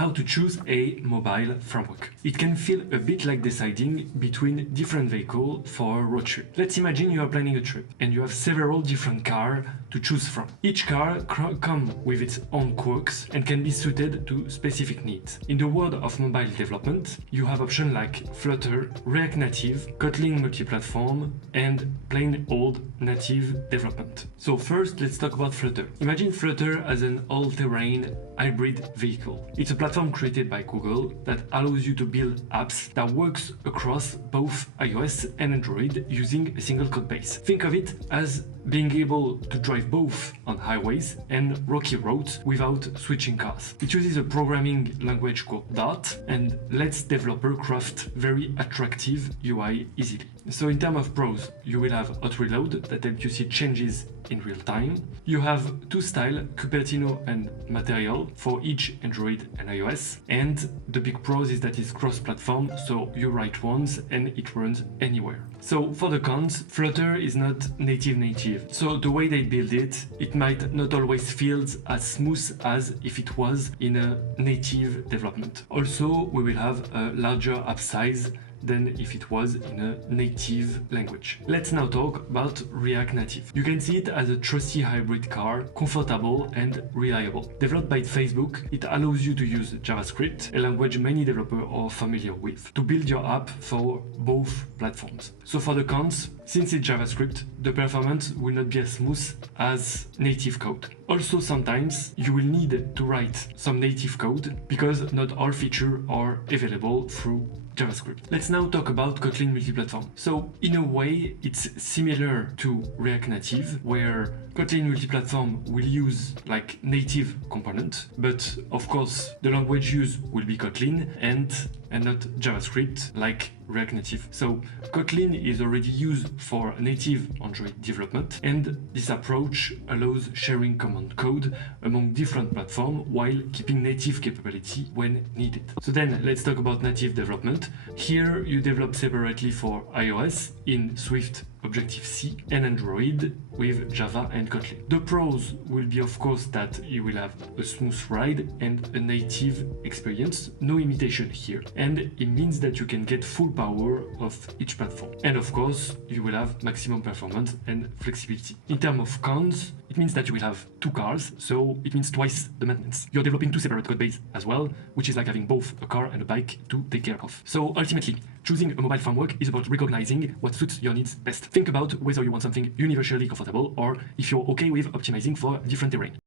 how to choose a mobile framework. It can feel a bit like deciding between different vehicles for a road trip. Let's imagine you are planning a trip and you have several different cars to choose from. Each car comes with its own quirks and can be suited to specific needs. In the world of mobile development, you have options like Flutter, React Native, Kotlin multi-platform, and plain old native development. So first, let's talk about Flutter. Imagine Flutter as an all-terrain hybrid vehicle. It's a platform created by Google that allows you to build apps that works across both iOS and Android using a single code base. Think of it as being able to drive both on highways and rocky roads without switching cars. It uses a programming language called Dart and lets developers craft very attractive UI easily. So in terms of pros, you will have auto reload that helps you see changes in real time. You have two styles, Cupertino and Material, for each Android and iOS. And the big pros is that it's cross-platform, so you write once and it runs anywhere. So for the cons, Flutter is not native. So the way they build it, it might not always feel as smooth as if it was in a native development. Also, we will have a larger app size than if it was in a native language. Let's now talk about React Native. You can see it as a trusty hybrid car, comfortable and reliable. Developed by Facebook, it allows you to use JavaScript, a language many developers are familiar with, to build your app for both platforms. So for the cons, since it's JavaScript, the performance will not be as smooth as native code. Also, sometimes you will need to write some native code because not all features are available through JavaScript. Let's now talk about Kotlin multi-platform. So in a way, it's similar to React Native, where Kotlin multi-platform will use like native component, but of course the language used will be Kotlin and not JavaScript like React Native. So Kotlin is already used for native Android development, and this approach allows sharing common code among different platforms while keeping native capability when needed. So then let's talk about native development. Here you develop separately for iOS in Swift, Objective-C, and Android with Java and Kotlin. The pros will be, of course, that you will have a smooth ride and a native experience, no imitation here. And it means that you can get full power of each platform. And of course, you will have maximum performance and flexibility. In terms of cons, it means that you will have two cars, so it means twice the maintenance. You're developing two separate code bases as well, which is like having both a car and a bike to take care of. So ultimately, choosing a mobile framework is about recognizing what suits your needs best. Think about whether you want something universally comfortable or if you're okay with optimizing for different terrain.